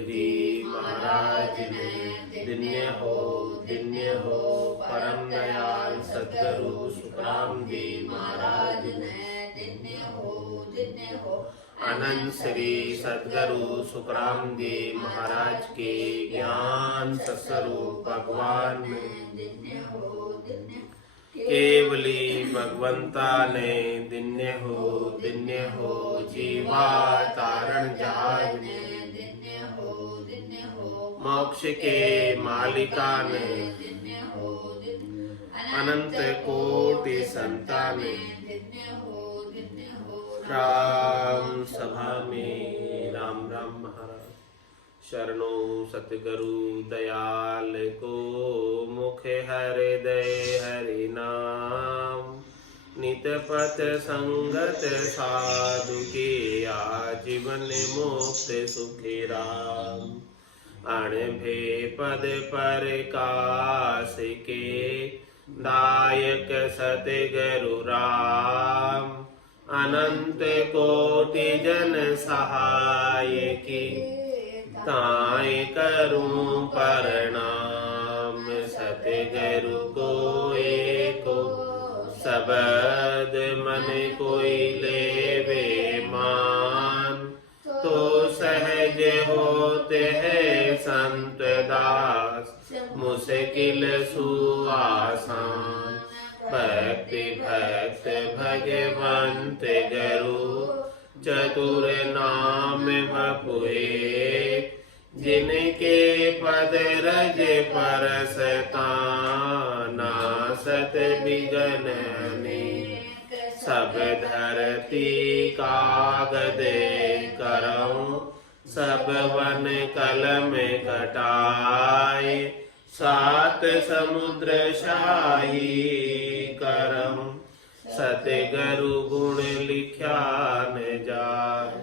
जी महाराज ने दिन्य हो परम दयाल सद्गुरु सुखराम जी महाराज ने दिन्य हो अनंत श्री सद्गुरु सुखराम जी महाराज के ज्ञान सत्स्वरूप भगवान दिन्य हो केवली भगवंता ने दिन्य हो जीवा तारण जहाज ने मोक्ष के मालिका ने अनंत कोटि संतान राम सभा में राम राम महाराज शरणो सतगुरु दयाल को मुख हृदय हरि नाम नित पथ संगत साधु के आजीवन मुक्त सुखी राम अणभे पद पर काश के दायक सतगुरु राम अनंत कोटि जन सहाय की ताय करूं प्रणाम सतगुरु को एको सबद मन कोई लेवे मान तो सहज होते हैं संत दास मुश्किल सुआसान भक्ति भक्त भगवंत गुरु चतुर नाम बपुए जिनके पद रज परसता नासत बिगनने सब धरती कागद करऊं सब वन कलम कटाए सात समुद्र शाही करऊं सतगुरु गुण लिख्या न जाए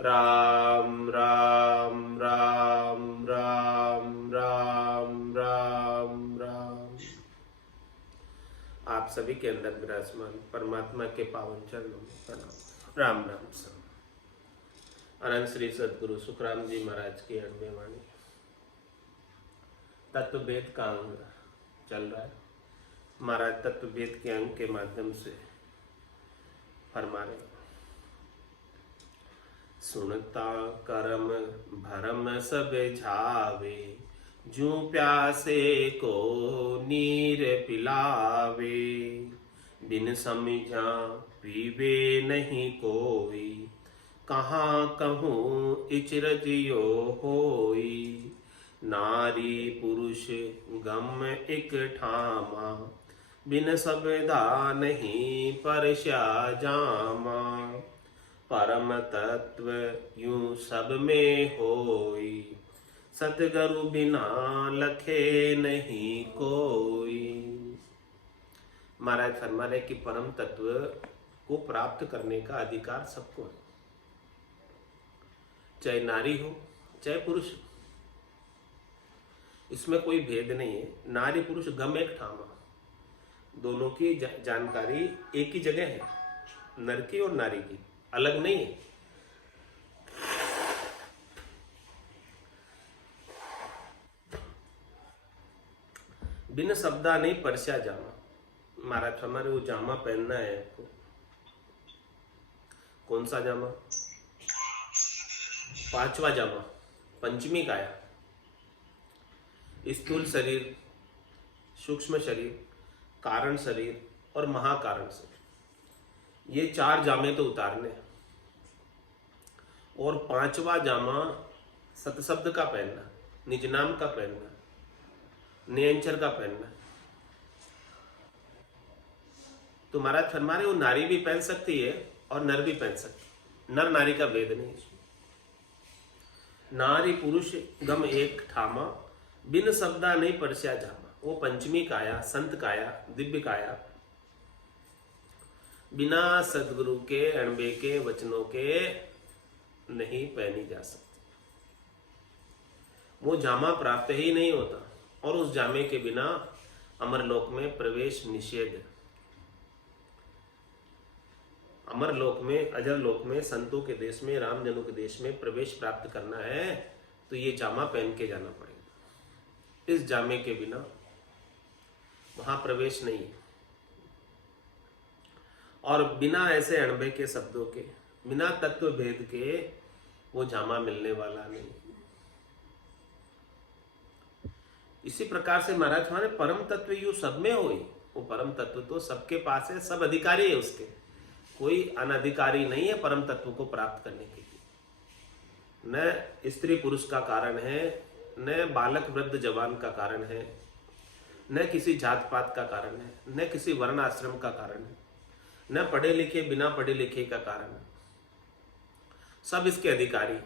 राम राम राम राम राम राम राम। आप सभी के अंदर विराजमान परमात्मा के पावन चरणों में प्रणाम राम राम सब। अनंत श्री सद्गुरु सुखराम जी महाराज की अणबे वाणी तत्व भेद का अंग चल रहा है। महाराज तत्व भेद के अंग के माध्यम से फरमा रहे सुनता करम भरम सब झावे जू प्यासे को नीर पिलावे बिन समझा पीवे नहीं कोई कहाँ कहूँ इचरजियो होई नारी पुरुष गम एक ठामा बिन सबदा नहीं परशा जामा परम तत्व यूं सब में होई सतगुरु बिना लखे नहीं कोई। महाराज फरमा रहे कि परम तत्व को प्राप्त करने का अधिकार सबको है, चाहे नारी हो चाहे पुरुष हो, इसमें कोई भेद नहीं है। नारी पुरुष गम एक ठामा, दोनों की जानकारी एक ही जगह है, नर की और नारी की अलग नहीं है। बिन शब्दा नहीं परस्या जामा। महाराज हमारे वो जामा पहनना है आपको। कौन सा जामा? पांचवा जामा, पंचमी काया। स्थूल शरीर, सूक्ष्म शरीर, कारण शरीर और महाकारण शरीर, ये चार जामे तो उतारने हैं। और पांचवा जामा सतशब्द का पहनना, निज नाम का पहनना, नियंचर का पहनना। तो महाराज फरमा रहे वो नारी भी पहन सकती है और नर भी पहन सकती है, नर नारी का भेद नहीं इसमें। नारी पुरुष गम एक ठामा बिन शब्दा नहीं परस्या जामा। वो पंचमी काया, संत काया, दिव्य काया बिना सदगुरु के अणबे के वचनों के नहीं पहनी जा सकती। वो जामा प्राप्त ही नहीं होता और उस जामे के बिना अमरलोक में प्रवेश निषेध है। अमरलोक में, अजर लोक में, संतों के देश में, राम जनों के देश में प्रवेश प्राप्त करना है तो ये जामा पहन के जाना पड़ेगा। इस जामे के बिना वहां प्रवेश नहीं है। और बिना ऐसे अणबे के शब्दों के, बिना तत्व भेद के वो जामा मिलने वाला नहीं। इसी प्रकार से महाराज हमारे परम तत्व यू सब में होई। वो परम तत्व तो सबके पास है, सब अधिकारी है उसके, कोई अनधिकारी नहीं है परम तत्व को प्राप्त करने के लिए। न स्त्री पुरुष का कारण है, न बालक वृद्ध जवान का कारण है, न किसी जात पात का कारण है, न किसी वर्ण आश्रम का कारण है, न पढ़े लिखे बिना पढ़े लिखे का कारण है। सब इसके अधिकारी,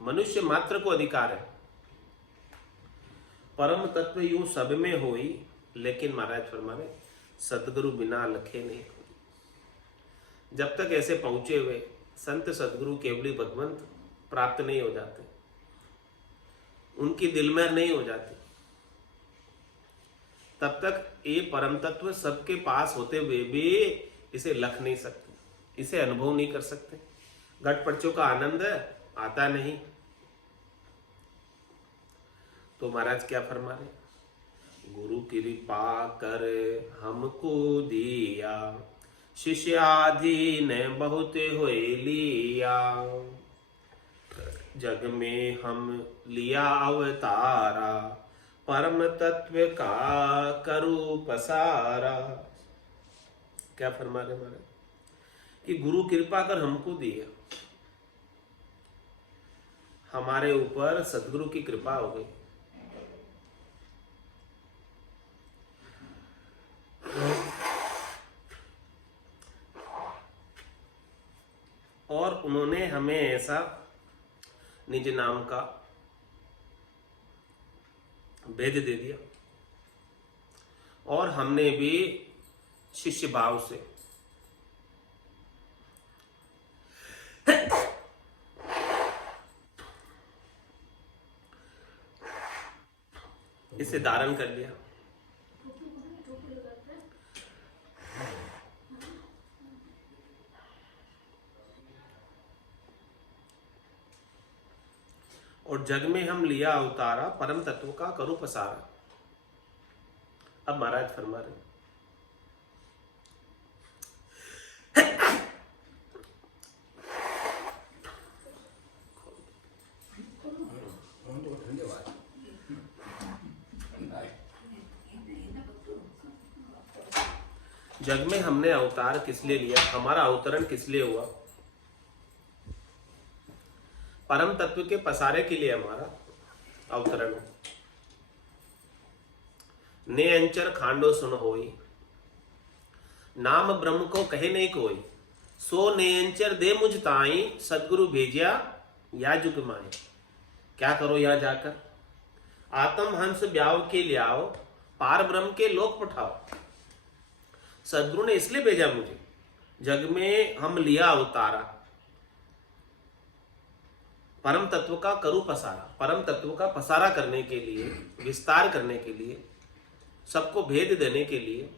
मनुष्य मात्र को अधिकार है। परम तत्व यूं सब में होई, लेकिन महाराज फरमाने सतगुरु बिना लखे नहीं होई। जब तक ऐसे पहुंचे हुए संत सतगुरु केवली भगवंत प्राप्त नहीं हो जाते, उनकी दिलमेर नहीं हो जाती, तब तक ये परम तत्व सबके पास होते हुए भी इसे लख नहीं सकते, इसे अनुभव नहीं कर सकते। घट पर्चों का आनंद आता नहीं। तो महाराज क्या फरमा रहे, गुरु कृपा कर हमको दिया, शिष्याधीन बहुत होए लिया, जग में हम लिया अवतारा, परम तत्व का करू पसारा। क्या फरमा रहे महाराज कि गुरु कृपा कर हमको दिया, हमारे ऊपर सदगुरु की कृपा हो गई। और उन्होंने हमें ऐसा निज नाम का भेद दे दिया, और हमने भी शिष्य भाव से इसे धारण कर लिया। और जग में हम लिया अवतारा, परम तत्व का करो पसारा। अब महाराज फरमा रहे, जग में हमने अवतार किस लिए लिया, हमारा अवतरण किस लिए हुआ, परम तत्व के पसारे के लिए हमारा अवतरण है। ने अंचर खांडो सुन होई, नाम ब्रह्म को कहे नहीं कोई, सो ने अंचर दे मुझ ताई, सदगुरु भेजिया या जुग माए। क्या करो यहां जाकर, आत्म हंस ब्याव के लियाओ, पार ब्रह्म के लोक पठाओ। सदगुरु ने इसलिए भेजा मुझे, जग में हम लिया अवतारा, परम तत्व का करू पसारा, परम तत्व का पसारा करने के लिए, विस्तार करने के लिए, सबको भेद देने के लिए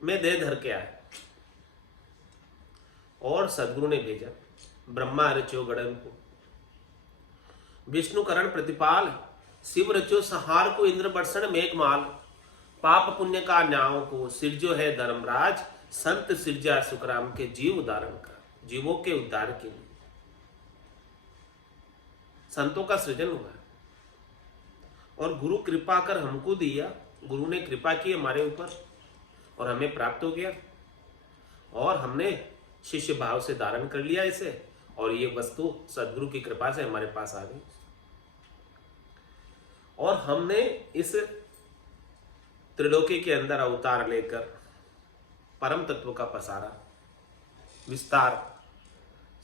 मैं देह धर के आया। और सदगुरु ने भेजा, ब्रह्मा रचो गणन को, विष्णु करण प्रतिपाल, शिव रचो संहार को, इंद्र बरसण मेघमाल, पाप पुण्य का न्याय को, सिरजो है धर्मराज, संत सिरजा सुखराम के जीव उदाहरण का, जीवों के उद्धार के लिए संतों का सृजन हुआ। और गुरु कृपा कर हमको दिया, गुरु ने कृपा की हमारे ऊपर और हमें प्राप्त हो गया, और हमने शिष्य भाव से धारण कर लिया इसे, और ये वस्तु सदगुरु की कृपा से हमारे पास आ गई। और हमने इस त्रिलोकी के अंदर अवतार लेकर परम तत्व का पसारा, विस्तार,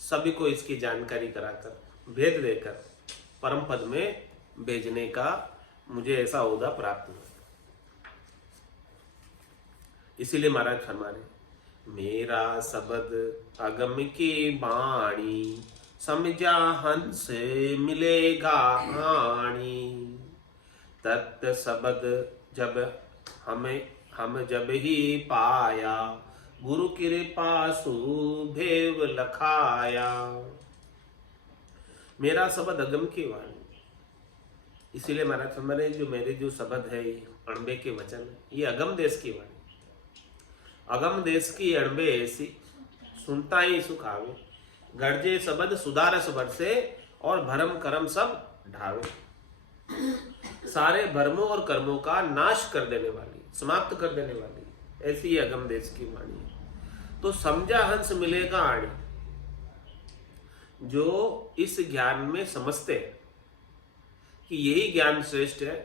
सभी को इसकी जानकारी कराकर, भेद देकर परम पद में भेजने का मुझे ऐसा ओहदा प्राप्त हुआ। इसीलिए महाराज फरमा रहे, मेरा शब्द अगम की बाणी, समझा हंस मिलेगा हानि, तत् शब्द जब हम जब ही पाया, गुरु कृपा सुभेव लखाया। मेरा शब्द अगम की वाणी। इसीलिए महाराज हमारे जो मेरे जो शब्द है ये अणबे के वचन, ये अगम देश की वाणी। अगम देश की अणबे ऐसी, सुनता ही सुख आवे, गर्जे शब्द सुधारस बरसे, और भरम कर्म सब ढावे। सारे भरमों और कर्मों का नाश कर देने वाली, समाप्त कर देने वाली, ऐसी ही अगम देश की वाणी है। तो समझा हंस मिलेगा आणी। जो इस ज्ञान में समझते हैं कि यही ज्ञान श्रेष्ठ है,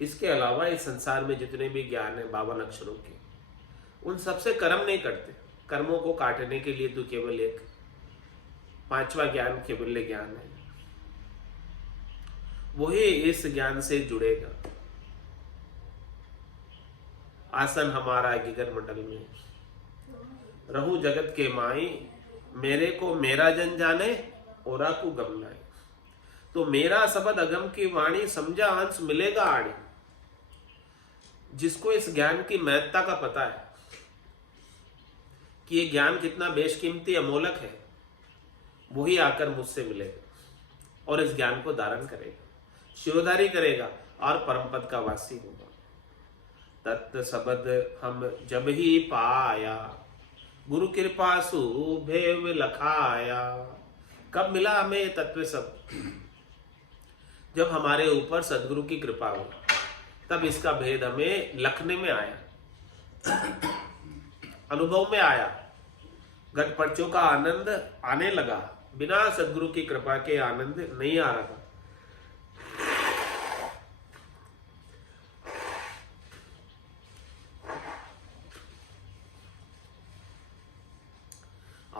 इसके अलावा इस संसार में जितने भी ज्ञान है 52 अक्षरों के, उन सबसे कर्म नहीं करते। कर्मों को काटने के लिए तो केवल एक 5वां ज्ञान केवल ज्ञान है, वही इस ज्ञान से जुड़ेगा। आसन हमारा गिगर मंडल में, रहू जगत के माई, मेरे को मेरा जन जाने, ओरा को गम लाए। तो मेरा शब्द अगम की वाणी, समझा हंस मिलेगा आड़ी। जिसको इस ज्ञान की महत्ता का पता है कि ये ज्ञान कितना बेशकीमती अमोलक है, वही आकर मुझसे मिलेगा और इस ज्ञान को धारण करेगा, शिरोधारी करेगा और परमपद का वासी होगा। तत्व शब्द हम जब ही पाया, गुरु कृपा सु भेव लखाया। कब मिला हमें ये तत्व सब? जब हमारे ऊपर सदगुरु की कृपा हुई, तब इसका भेद हमें लखने में आया, अनुभव में आया। घटपर्चों का आनंद आने लगा, बिना सदगुरु की कृपा के आनंद नहीं आ रहा था।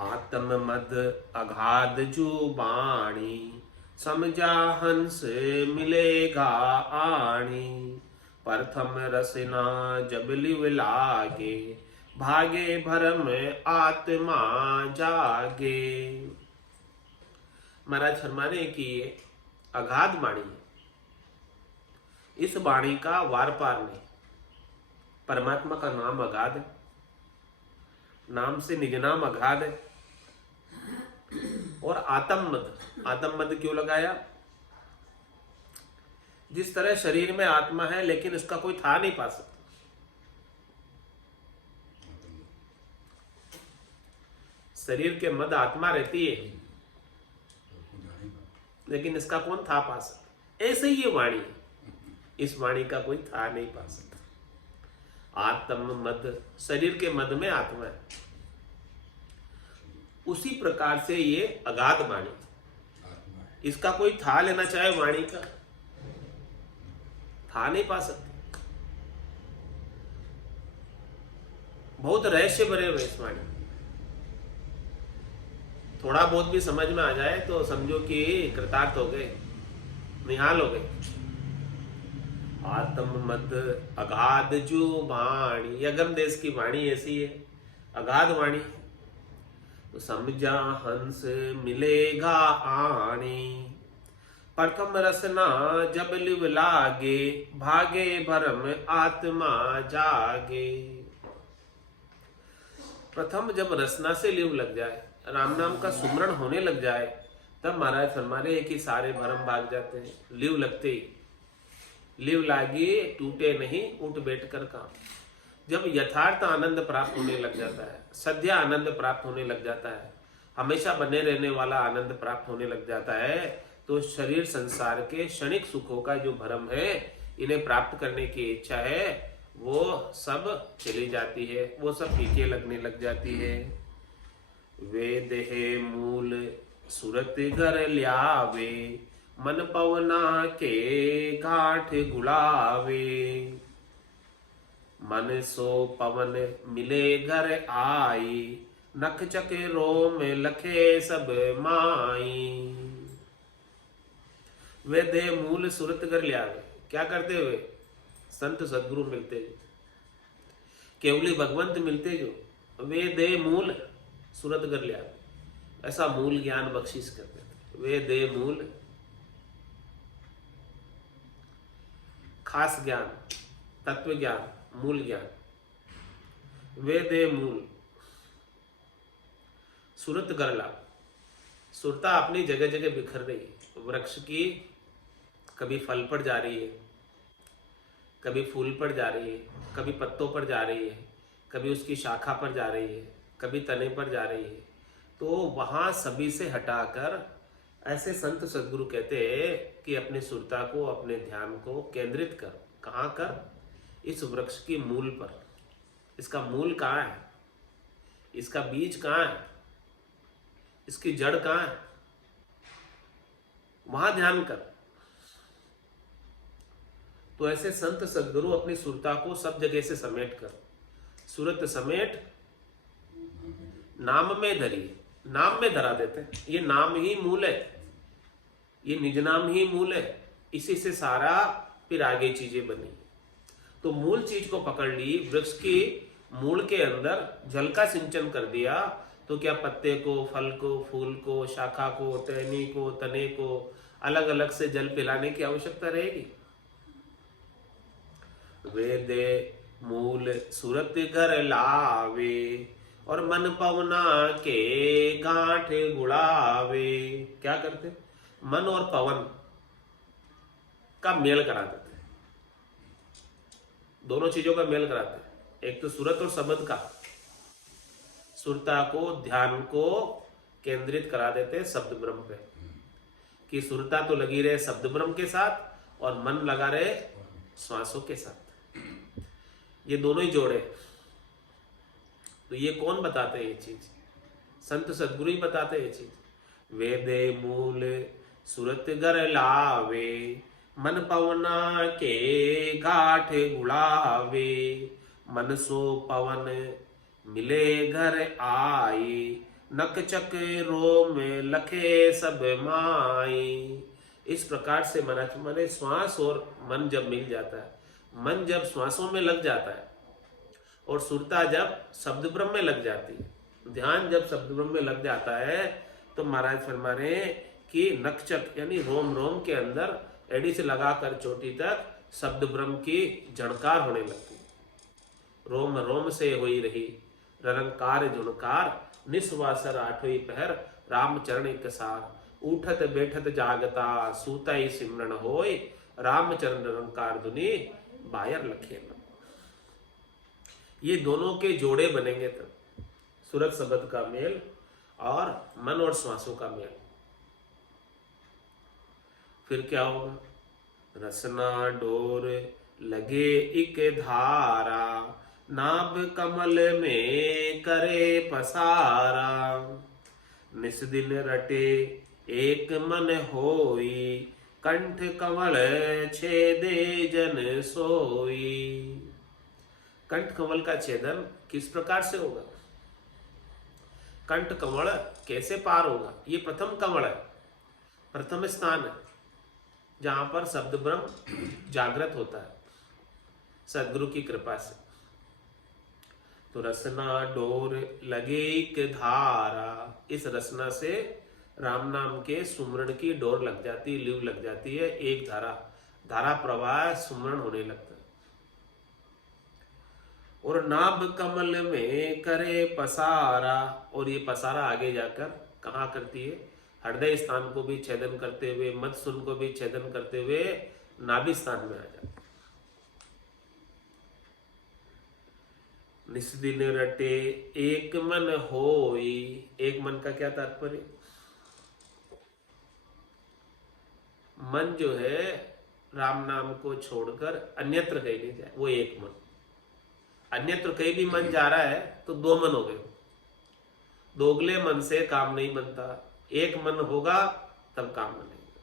आत्म मद अगाध जो बाणी, समझा हंस मिलेगा आणी। प्रथम रसना जब लिव लागे, भागे भरम आत्मा जागे। महाराज फरमाने की ये अगाध वाणी है। इस वाणी का वार पार नहीं। परमात्मा का नाम अगाध है, नाम से निज नाम अगाध है। और आत्म मद क्यों लगाया? जिस तरह शरीर में आत्मा है लेकिन इसका कोई था नहीं पा सकता। शरीर के मद आत्मा रहती है लेकिन इसका कौन था पा सकता। ऐसे ही ये वाणी है, इस वाणी का कोई था नहीं पा सकता। आत्म मद, शरीर के मद में आत्मा है, उसी प्रकार से ये अगाध वाणी, इसका कोई था लेना चाहे वाणी का, था नहीं पा सकते। बहुत रहस्य भरे हुए इस वाणी। थोड़ा बहुत भी समझ में आ जाए तो समझो कि कृतार्थ हो गए, निहाल हो गए। आत्म मद अगाध जो वाणी, अगम देश की वाणी ऐसी है, अगाध वाणी। तो समझा हंस मिलेगा आणी, प्रथम रसना जब लिव लागे, भागे भरम आत्मा जागे। प्रथम जब रसना से लिव लग जाए, राम नाम का सुमरण होने लग जाए, तब महाराज फरमाने हैं कि सारे भरम भाग जाते हैं। लिव लगते ही, लिव लागी टूटे नहीं, उठ बैठ कर काम। जब यथार्थ आनंद प्राप्त होने लग जाता है, सद्य आनंद प्राप्त होने लग जाता है, हमेशा बने रहने वाला आनंद प्राप्त होने लग जाता है, तो शरीर संसार के क्षणिक सुखों का जो भ्रम है, इन्हें प्राप्त करने की इच्छा है, वो सब चली जाती है, वो सब फीके लगने लग जाती है। वेद है मूल सुरत घर ल्यावे, मन पवना के गांठ गुलावे। मन सो पवन मिले घर आई, नख चके रोम लखे सब माई। वे दे मूल सुरत कर लिया। क्या करते हुए? संत सदगुरु मिलते जो, केवली भगवंत मिलते जो, वे दे मूल सुरत कर लिया, ऐसा मूल ज्ञान बख्शिश करते थे। वे दे मूल खास ज्ञान, तत्व ज्ञान, मूल ज्ञान। वे दे मूल सुरत गरला, सुरता अपनी जगह जगह बिखर रही है। वृक्ष की कभी फल पर जा रही है, कभी फूल पर जा रही है, कभी पत्तों पर जा रही है, कभी उसकी शाखा पर जा रही है, कभी तने पर जा रही है। तो वहाँ सभी से हटाकर ऐसे संत सद्गुरु कहते हैं कि अपनी सुरता को, अपने ध्यान को केंद्रित कर। कहाँ कर? इस वृक्ष की मूल पर। इसका मूल कहाँ है? इसका बीज कहाँ है? इसकी जड़ कहाँ है? वहां ध्यान कर। तो ऐसे संत सद्गुरु अपनी सुरता को सब जगह से समेट कर, सूरत समेट नाम में धरी, नाम में धरा देते हैं। ये नाम ही मूल है, ये निज नाम ही मूल है। इसी से सारा फिर आगे चीजें बनी। तो मूल चीज को पकड़ ली, वृक्ष की मूल के अंदर जल का सिंचन कर दिया, तो क्या पत्ते को, फल को, फूल को, शाखा को, टहनी को, तने को अलग अलग से जल पिलाने की आवश्यकता रहेगी? वेदे मूल सुरत घर लावे और मन पवना के गांठ गुड़ावे। क्या करते? मन और पवन का मेल करा देते, दोनों चीजों का मेल कराते हैं। एक तो सूरत और शब्द का, सुरता को, ध्यान को केंद्रित करा देते हैं शब्द ब्रह्म पे, कि सुरता तो लगी रहे शब्द ब्रह्म के साथ और मन लगा रहे श्वासों के साथ। ये दोनों ही जोड़े। तो ये कौन बताते हैं ये चीज? संत सद्गुरु ही बताते हैं ये चीज। वेदे मूल सुरत घर लावे मन पवना के गाठ गुड़ावे। मन सो पवन मिले घर आई नक चक रोम लखे सब माई। इस प्रकार से माने श्वास और मन जब मिल जाता है, मन जब श्वासों में लग जाता है और सुरता जब शब्द ब्रह्म में लग जाती है, ध्यान जब शब्द ब्रह्म में लग जाता है, तो महाराज फरमा रहे हैं कि नकचक यानी रोम रोम के अंदर एड़ी से लगाकर चोटी तक शब्द ब्रह्म की झणकार होने लगती है। रोम रोम से होई रही ररंकार झुणकार निस्वासर आठोई पहर रामचरण एक सार। उठत बैठत जागता सूतई सिमरन होय रामचरण रंकार धुनी बायर लखे न। ये दोनों के जोड़े बनेंगे तब सूरत शब्द का मेल और मन और श्वासों का मेल। फिर क्या होगा? रसना डोर लगे एक धारा नाभ कमल में करे पसारा। निस दिन रटे एक मन होई कंठ कमल छेदे जन सोई। कंठ कमल का छेदन किस प्रकार से होगा? कंठ कमल कैसे पार होगा? ये प्रथम कमल है, प्रथम स्थान है जहां पर शब्द ब्रह्म जागृत होता है सदगुरु की कृपा से। तो रसना डोर लगे एक धारा, इस रसना से राम नाम के सुमरण की डोर लग जाती है, लीव लग जाती है, एक धारा धारा प्रवाह सुमरण होने लगता है। और नाभ कमल में करे पसारा, और ये पसारा आगे जाकर कहाँ करती है? हृदय स्थान को भी छेदन करते हुए, मधुसून को भी छेदन करते हुए नाभि स्थान में आ जाती है। निस दिन रटे एक मन होई, एक मन का क्या तात्पर्य? मन जो है राम नाम को छोड़कर अन्यत्र कहीं नहीं जाए, वो एक मन। अन्यत्र कहीं भी मन जा रहा है तो दो मन हो गए। दोगले मन से काम नहीं बनता, एक मन होगा तब काम बनेगा।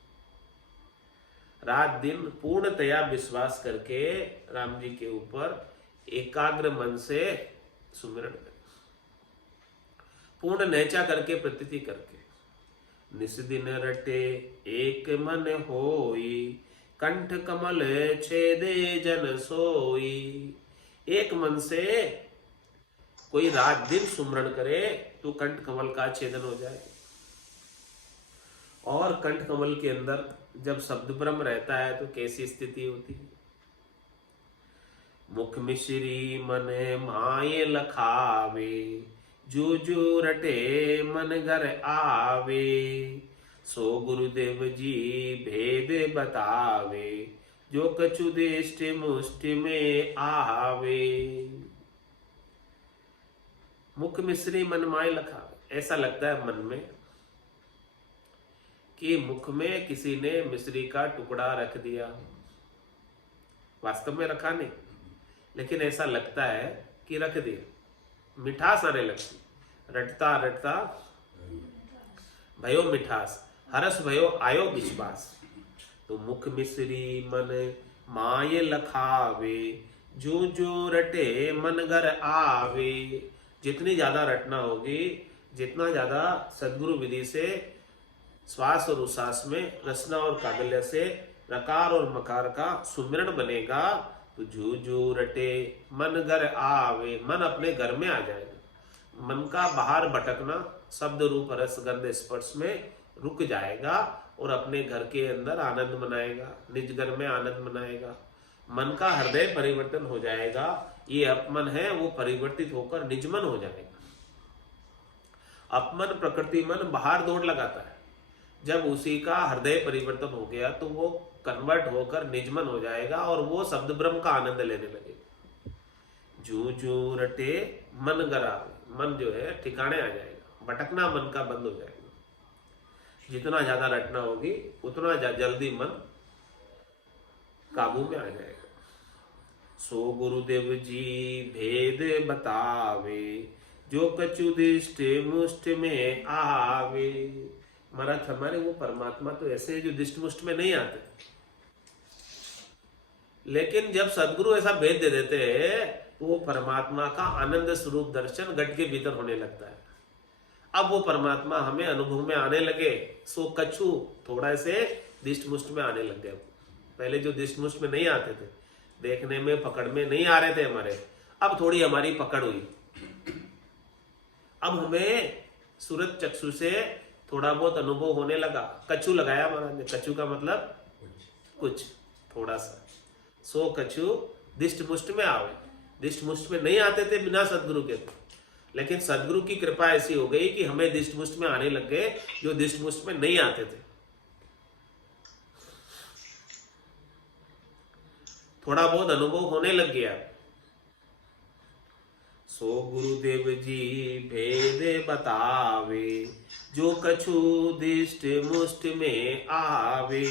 रात दिन पूर्णतया विश्वास करके राम जी के ऊपर एकाग्र मन से सुमिरन करें, पूर्ण नैचा करके, प्रतीति करके। निस दिन रटे एक मन होई कंठ कमल छेदे जन सोई। एक मन से कोई रात दिन सुमरण करे तो कंठ कमल का छेदन हो जाए। और कंठ कमल के अंदर जब शब्द ब्रह्म रहता है तो कैसी स्थिति होती है? मुख मिश्री मन माये लखावे जो जो रटे मन घर आवे, सो गुरुदेव जी भेद बतावे, जो कछु दिष्ट मुष्टि में आवे। मुख मिश्री मन माय लखावे। ऐसा लगता है मन में कि मुख में किसी ने मिश्री का टुकड़ा रख दिया, वास्तव में रखा नहीं, लेकिन ऐसा लगता है कि रख दिया। मिठास आने लगती, रटता रटता भयो मिठास, हरस भयो आयो विश्वास। तो मुख मिश्री मन माय लखावे, जो जो रटे मन घर आवे। जितनी ज्यादा रटना होगी, जितना ज्यादा सद्गुरु विधि से श्वास और उश्वास में रसना और काबल्य से रकार और मकार का सुमिरण बनेगा, तो जो जो रटे मन घर आवे, मन अपने घर में आ जाएगा। मन का बाहर भटकना शब्द रूप रस गंध स्पर्श में रुक जाएगा और अपने घर के अंदर आनंद मनाएगा, निज घर में आनंद मनाएगा। मन का हृदय परिवर्तन हो जाएगा, ये अपमन है वो परिवर्तित होकर निजमन हो जाएगा। अपमन प्रकृति मन बाहर दौड़ लगाता है, जब उसी का हृदय परिवर्तन हो गया तो वो कन्वर्ट होकर निजमन हो जाएगा और वो शब्द ब्रह्म का आनंद लेने लगेगा। जो जो रटे मन गरावे, मन जो है ठिकाने आ जाएगा, भटकना मन का बंद हो जाएगा। जितना ज्यादा रटना होगी उतना जल्दी मन काबू में आ जाएगा। सो गुरुदेव जी भेद बतावे, जो कछु दिष्ट मुष्ट में आवे। महाराज हमारे वो परमात्मा तो ऐसे है जो दिष्ट मुष्ट में नहीं आते, लेकिन जब सदगुरु ऐसा भेद दे देते हैं तो वो परमात्मा का आनंद स्वरूप दर्शन घट के भीतर होने लगता है। अब वो परमात्मा हमें अनुभव में आने लगे। सो कछु थोड़ा से दिष्ट मुष्ट में आने लग गए। पहले जो दिष्ट मुष्ट में नहीं आते थे, देखने में पकड़ में नहीं आ रहे थे हमारे, अब थोड़ी हमारी पकड़ हुई। अब हमें सूरत चक्षु से थोड़ा बहुत अनुभव होने लगा। कछु लगाया महाराज ने, कछु का मतलब कुछ, थोड़ा सा। सो कछु दिष्ट मुष्ट में आवे। दिष्ट मुष्ट में नहीं आते थे बिना सदगुरु के, लेकिन सदगुरु की कृपा ऐसी हो गई कि हमें दिष्ट मुष्ट में आने लग गए जो दिष्ट मुष्ट में नहीं आते थे। थोड़ा बहुत अनुभव होने लग गया। सो गुरुदेव जी भेद बतावे, जो कछु दिष्ट मुष्ट में आवे।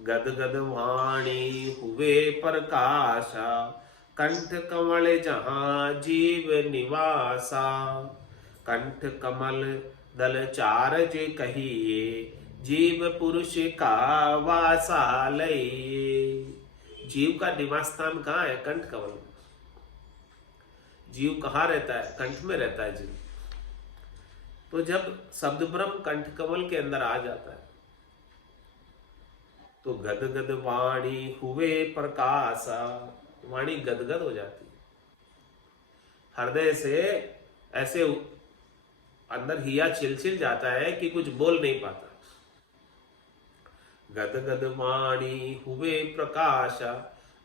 गद गद वाणी हुए प्रकाशा, कंठ कमल जहाँ जीव निवासा। कंठ कमल दल चारज कहिए, जीव पुरुष का वासालय। जीव का निवास स्थान कहाँ है? कंठ कमल। जीव कहाँ रहता है? कंठ में रहता है जीव। तो जब शब्द ब्रह्म कंठ कमल के अंदर आ जाता है तो गद गद वाणी हुए प्रकाशा, वाणी गदगद हो जाती है। हृदय से ऐसे अंदर हिया छिल जाता है कि कुछ बोल नहीं पाता। गद गद वाणी हुए प्रकाशा,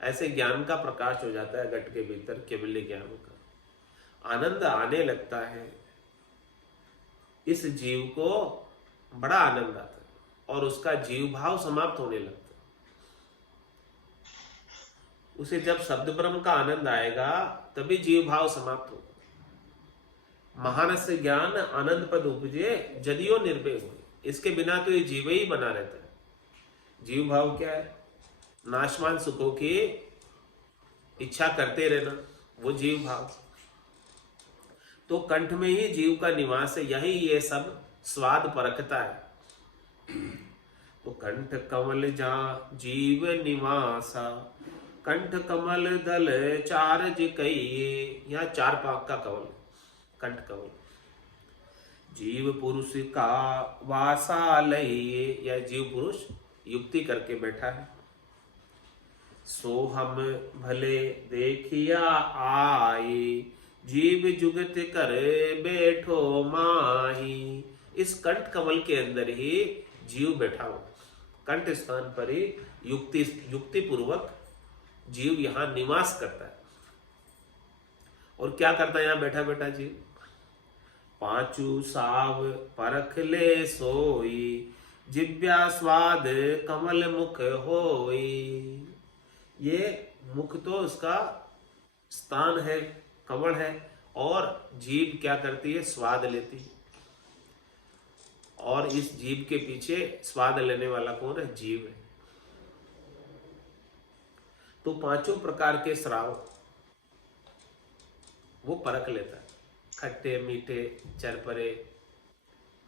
ऐसे ज्ञान का प्रकाश हो जाता है घट के भीतर, केवल ज्ञान का आनंद आने लगता है। इस जीव को बड़ा आनंद आता है और उसका जीव भाव समाप्त होने लगता है। उसे जब शब्द ब्रह्म का आनंद आएगा तभी जीव भाव समाप्त होगा। महानस ज्ञान आनंद पद उपजे, जदियो निर्भय हो। इसके बिना तो ये जीव ही बना रहता है। जीव भाव क्या है? नाशवान सुखों की इच्छा करते रहना, वो जीव भाव। तो कंठ में ही जीव का निवास है, यही ये सब स्वाद परखता है। तो कंठ कमल जहाँ जीव निवासा, कंठ कमल दल चारज कहिए। यहाँ चार पाक का कमल, कंठ कमल। जीव पुरुष का वासालय, यह जीव पुरुष युक्ति करके बैठा है। सो हम भले देखिया आए, जीव जुगत कर बैठो माही। इस कंठ कमल के अंदर ही जीव बैठा हो। कंठ स्थान पर ही युक्ति पूर्वक जीव यहाँ निवास करता है। और क्या करता है यहाँ बैठा बैठा जीव? पांचू साव परख ले सोई, जिव्या स्वाद कमल मुख होई। ये मुख तो उसका स्थान है, कमल है, और जीभ क्या करती है, स्वाद लेती है। और इस जीभ के पीछे स्वाद लेने वाला कौन है, जीव है। तो पांचों प्रकार के श्राव वो परख लेता है, खट्टे मीठे चरपरे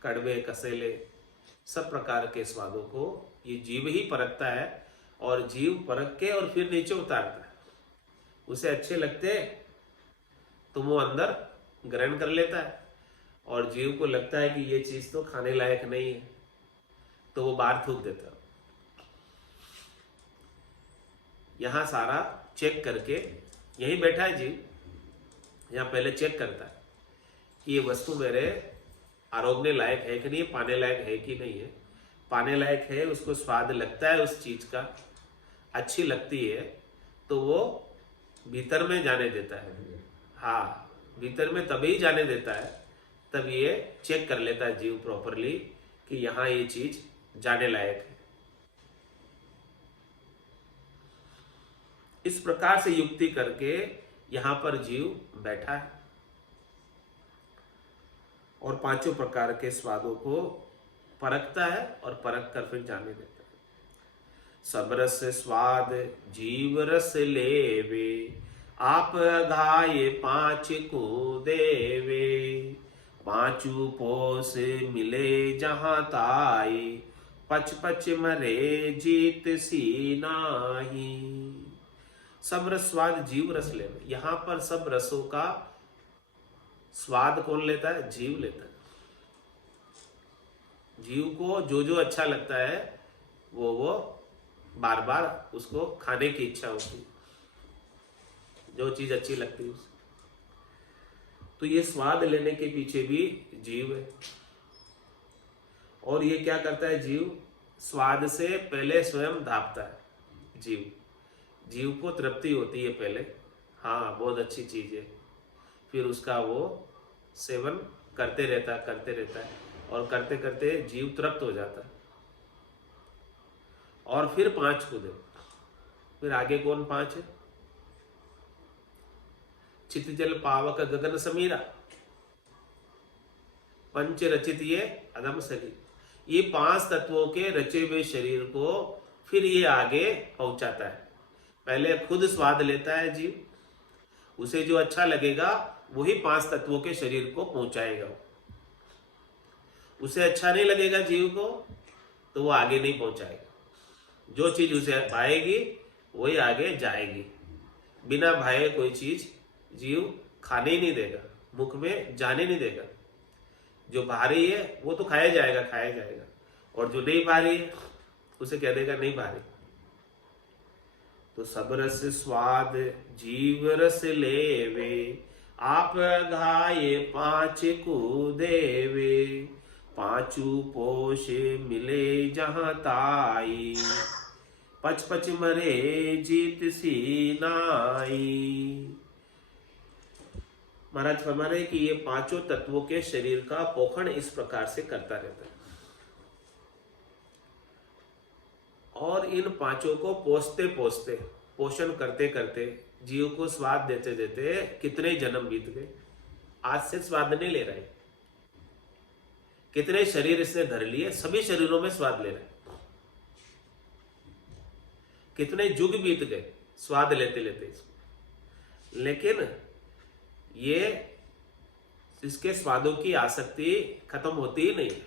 कड़वे कसेले, सब प्रकार के स्वादों को ये जीव ही परखता है। और जीव परख के और फिर नीचे उतारता है। उसे अच्छे लगते तो वो अंदर ग्रहण कर लेता है, और जीव को लगता है कि ये चीज तो खाने लायक नहीं है, तो वो बाहर थूक देता है। यहां सारा चेक करके, यही बैठा है जीव, यहां पहले चेक करता है कि ये वस्तु मेरे आरोगने लायक है कि नहीं, पाने लायक है कि नहीं है। पाने लायक है, उसको स्वाद लगता है उस चीज का, अच्छी लगती है, तो वो भीतर में जाने देता है। हाँ, भीतर में तभी जाने देता है, तब ये चेक कर लेता है जीव प्रॉपरली कि यहाँ ये चीज जाने लायक है। इस प्रकार से युक्ति करके यहाँ पर जीव बैठा है और पांचों प्रकार के स्वादों को परखता है, और परख कर फिर जाने देता है। सब रस स्वाद जीव रस लेवे, आप घाये पांच को देवे। पांचू पोस मिले जहां ताई, पच पच मरे जीत सी नाही। सब रस स्वाद जीव रस लेवे, यहां पर सब रसों का स्वाद कौन लेता है, जीव लेता है। जीव को जो जो अच्छा लगता है वो बार बार उसको खाने की इच्छा होती है, जो चीज अच्छी लगती है उसे। तो ये स्वाद लेने के पीछे भी जीव है। और ये क्या करता है जीव, स्वाद से पहले स्वयं धापता है। जीव को तृप्ति होती है पहले, हाँ बहुत अच्छी चीज है, फिर उसका वो सेवन करते रहता है, और करते करते जीव तृप्त हो जाता है। और फिर पांच को दे, फिर आगे कौन पांच है, चित जल पावक गगन समीरा, पंच रचित ये अदम शरीर। ये पांच तत्वों के रचे हुए शरीर को फिर ये आगे पहुंचाता है। पहले खुद स्वाद लेता है जीव, उसे जो अच्छा लगेगा वही पांच तत्वों के शरीर को पहुंचाएगा। उसे अच्छा नहीं लगेगा जीव को, तो वो आगे नहीं पहुंचाएगा। जो चीज उसे भाएगी वही आगे जाएगी। बिना भाए कोई चीज जीव खाने ही नहीं देगा, मुख में जाने नहीं देगा। जो भारी है वो तो खाया जाएगा, और जो नहीं भारी है उसे कह देगा नहीं भारी। तो सब रस स्वाद जीव रस लेवे, आप घाये पांच को देवे। पांचू पोष मिले जहां ताई, पच पच मरे जीत सी नाई। महाराज फरमा रहे कि ये पांचों तत्वों के शरीर का पोषण इस प्रकार से करता रहता है, और इन पांचों को पोसते पोसते, पोषण करते करते, जीव को स्वाद देते देते कितने जन्म बीत गए। आज से स्वाद नहीं ले रहे, कितने शरीर इसने धर लिए, सभी शरीरों में स्वाद ले रहे। कितने युग बीत गए स्वाद लेते लेते इसको। लेकिन ये इसके स्वादों की आसक्ति खत्म होती ही नहीं।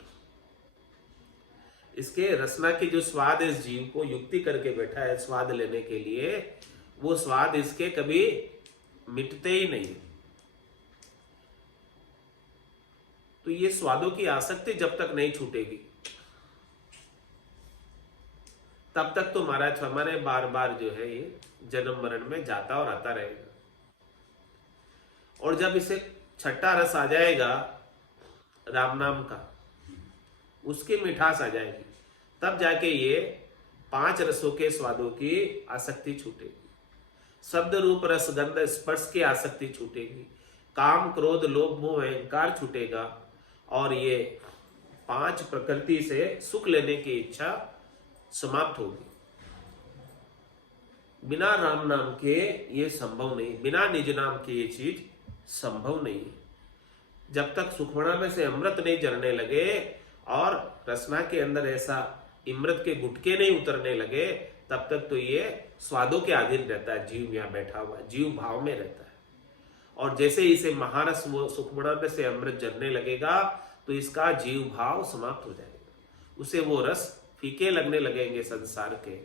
इसके रसना की जो स्वाद इस जीव को युक्ति करके बैठा है स्वाद लेने के लिए, वो स्वाद इसके कभी मिटते ही नहीं। तो ये स्वादों की आसक्ति जब तक नहीं छूटेगी, तब तक तो महाराज हमारे बार बार जो है ये जन्म मरण में जाता और आता रहेगा। और जब इसे छठा रस आ जाएगा राम नाम का, उसकी मिठास आ जाएगी, तब जाके ये पांच रसों के स्वादों की आसक्ति छूटेगी। शब्द रूप रस गंध स्पर्श की आसक्ति छूटेगी, काम क्रोध लोभ मोह अहंकार छूटेगा और ये 5 प्रकृति से सुख लेने की इच्छा समाप्त होगी। बिना राम नाम के ये संभव नहीं, बिना निज नाम के ये चीज संभव नहीं है। जब तक सुखमणा में से अमृत नहीं झरने लगे और रसना के अंदर ऐसा इमृत के गुटके नहीं उतरने लगे, तब तक तो ये स्वादों के अधीन रहता है। जीव यहाँ बैठा हुआ जीव भाव में रहता है, और जैसे इसे महारस वो सुखमणा में से अमृत झरने लगेगा तो इसका जीव भाव समाप्त हो जाएगा, उसे वो रस फीके लगने लगेंगे संसार के।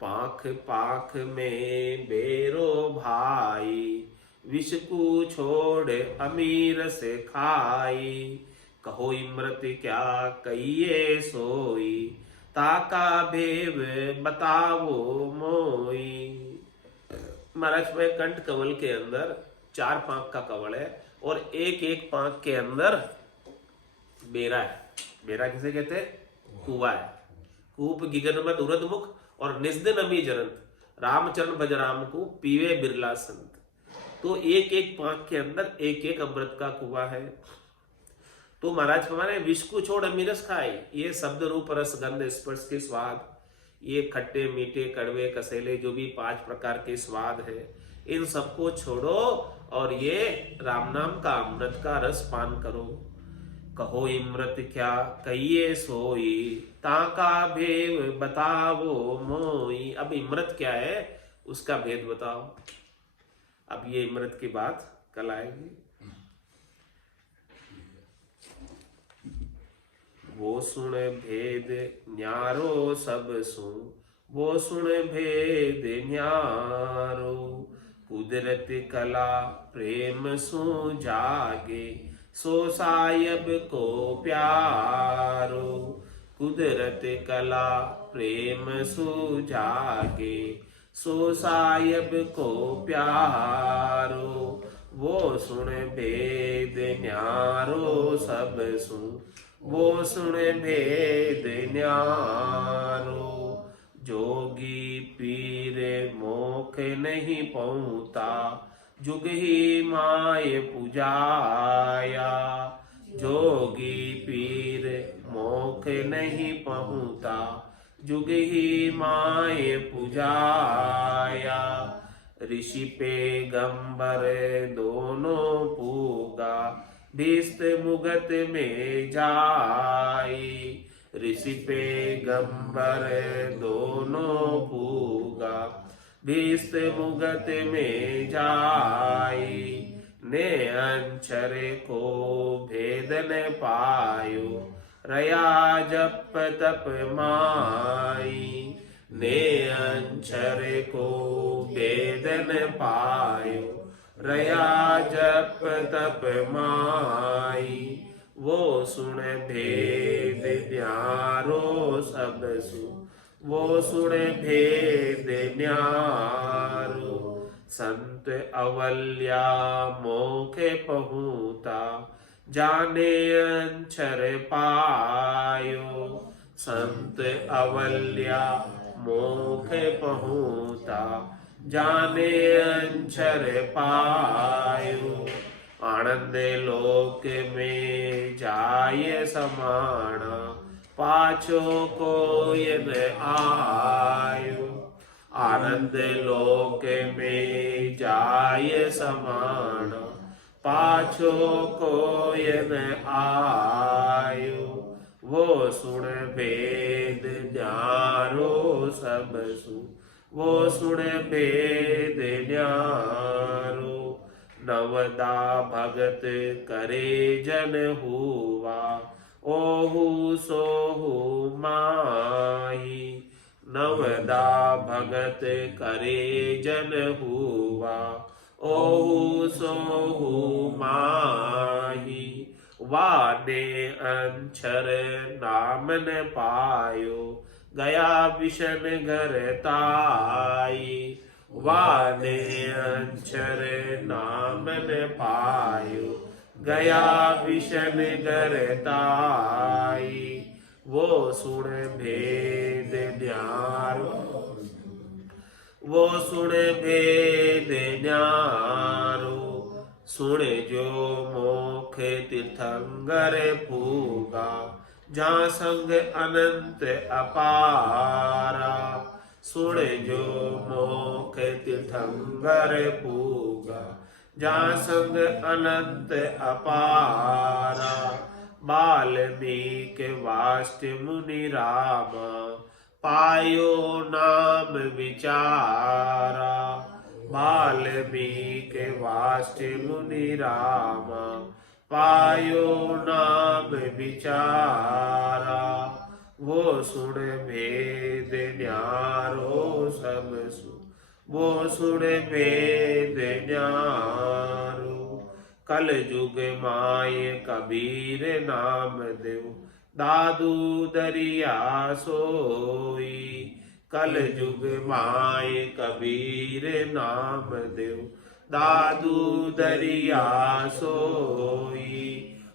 पाख पाख में बेरो भाई, विष को छोड़ अमीर से खाई, कहो इमृत क्या कहिए सोई, ताका भेव बतावो मोई। महाराज में कंठ कमल के अंदर 4 पांख का कमल है और एक एक पांख के अंदर बेरा है। बेरा किसे कहते हैं? कुआ है। कूप गिगन मद उरद मुख और निस्दिन अमी जरंत, रामचरण भज राम को पीवे बिरला संत। तो एक एक पांख के अंदर एक एक अमृत का कुआ है। तो महाराज हमारे विष को छोड़ अमीरस खाए, ये शब्द रूप रस गंध स्पर्श के स्वाद, ये खट्टे मीठे कड़वे कसेले जो भी 5 प्रकार के स्वाद है, इन सबको छोड़ो और ये राम नाम का अमृत का रस पान करो। कहो इमृत क्या कहिए सोई, ताका भेव बतावो मोई। अब इमृत क्या है उसका भेद बताओ। अब ये इमृत की बात कल आएगी। वो सुन भेद न्यारो सब सुन, वो सुन भेद न्यारो, कुदरत कला प्रेम सु जागे, सो सायब को प्यारो। कुदरत कला प्रेम सु जागे, सो सायब को प्यारो। वो सुन भेद न्यारो सब सुन, वो सुन भेद न्यारो। जोगी पीर मोख नहीं पहुँता, जुग ही माय पुजाया। जोगी पीर मोख नहीं पहुँता, जुग ही माय पुजाया। ऋषि पैगंबर दोनों पूगा, भीष्ट मुगत में जाई। ऋषि पैगंबर दोनों पूगा, भीष्ट मुगत में जाई। ने अंचर को भेद न पायो, रया जप तप माई। ने अंचर को भेद न पायो, रया जप तप माई। वो सुन भेद न्यारो सब सुन, वो सुन भेद न्यारो। संत अवल्या मोख पहुँता, जाने अंचर पायो। संत अवल्या मोख पहुँता, जाने अंचर पायो। आनंद लोक में जाय समाना, पाछो को यन आयो। आनंद लोक में जाय समाना, पाछो को यन आयो। वो सुन भेद न्यारो सब सुन, वो सुन भेद न्यारो। नवदा भगत करे जन हुआ, ओहु सोहु माही। नवदा भगत करे जन हुआ, ओहु सोहु माही। वाने अंचर नाम न पायो, गया विषन घर ताई। वाने अंचर नाम न पायो, गया विषन घर ताई। वो सुन भेद न्यारो, वो सुने भेद न्यारो, सुने जो मोख तीर्थंगर पूगा, जहाँ संग अनंत अपारा, सुने जो मोख तीर्थंगर पूगा, जहाँ संग अनंत अपारा, वाल्मीकि वाष्ट मुनि रामा, पायो नाम विचारा, वाल्मीकि वाष्ट मुनि रामा, पायो नाम विचारा, वो सुन भेद न्यारो सब सु, वो सुन भेद न्यारो, कल युग माय कबीर नाम देव, दादू दरिया सोई, कल युग माय कबीर नाम देव, दादू दरिया सोई,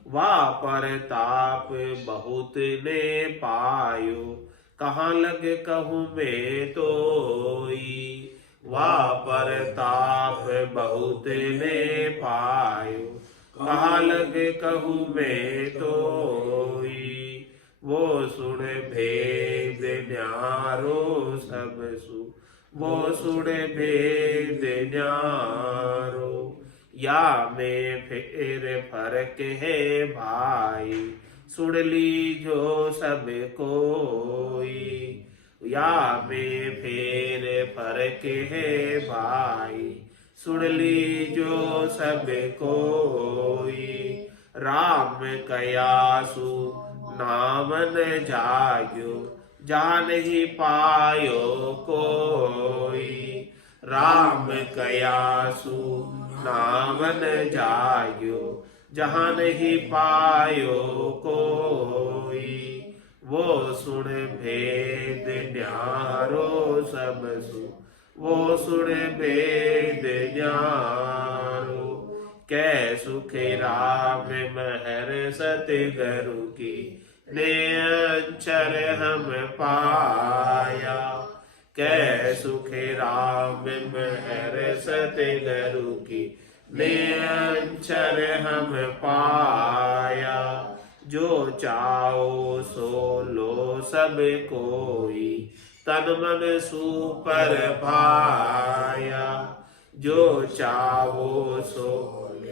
वाह परताप बहुत ने पायो, कहाँ लग कहूँ मैं तोई, वाह परताप बहुत ने पायो, कहाँ लग कहूँ मैं तोई, वो सुन भेद न्यारो सब सु, वो सुन भेद न्यारो, या में फिर फर्क है भाई, सुन लीजो सब कोई, या में फिर फर्क है भाई, सुन लीजो सब कोई, राम कयासु नाम न जाग्यो, जान ही पायो कोई, राम कयासु नाम न जाग्यो, जहाँ नहीं पायो कोई, वो सुन भेद न्यारो सब सु, वो सुन भेद न्यारो, कै सुख राम महर सतगुरु की, ने अंचर हम पाया, कै सुख राम महर सतगुरु की, ने अंचर हम पाया, जो चाहो सो लो सब कोई, तन मन सुपर भाया, जो चाहो सो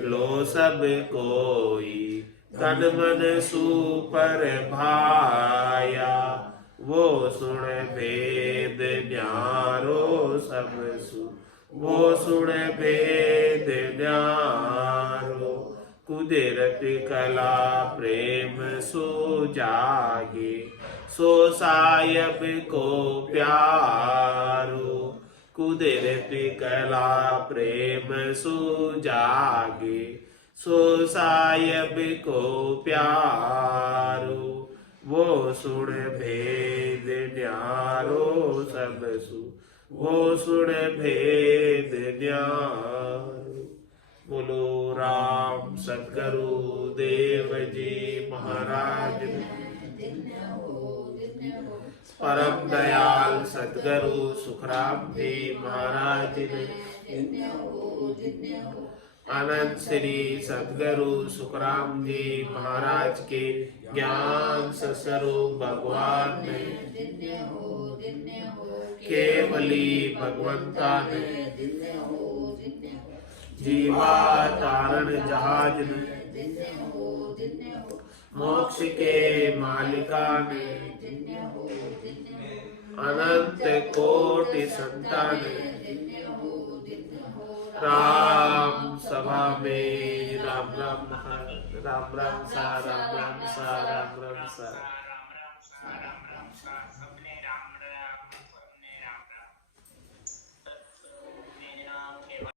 लो सब कोई, तन मन सुपर भाया, वो सुन भेद न्यारो सब सु, वो सुन भेद न्यारो, कुदरत कला प्रेम सो जागे, सो सायब को प्यारो, कुदरत कला प्रेम सो जागे, सो सायब को प्यारो, वो सुन भेद न्यारो सब सु, वो सुन भेद न्यारो। बोलो राम सतगुरु देव जी महाराज, परम दयाल सतगुरु सुखराम जी महाराज ने, अनंत श्री सतगुरु सुखराम जी महाराज के ज्ञान स्वरूप भगवान ने, केवली भगवंता ने, जीवा तारण जहाज ने, मोक्ष के मालिका ने, अनंत कोटि संतान, राम सभा में राम राम राम राम सा राम राम सा राम राम सा।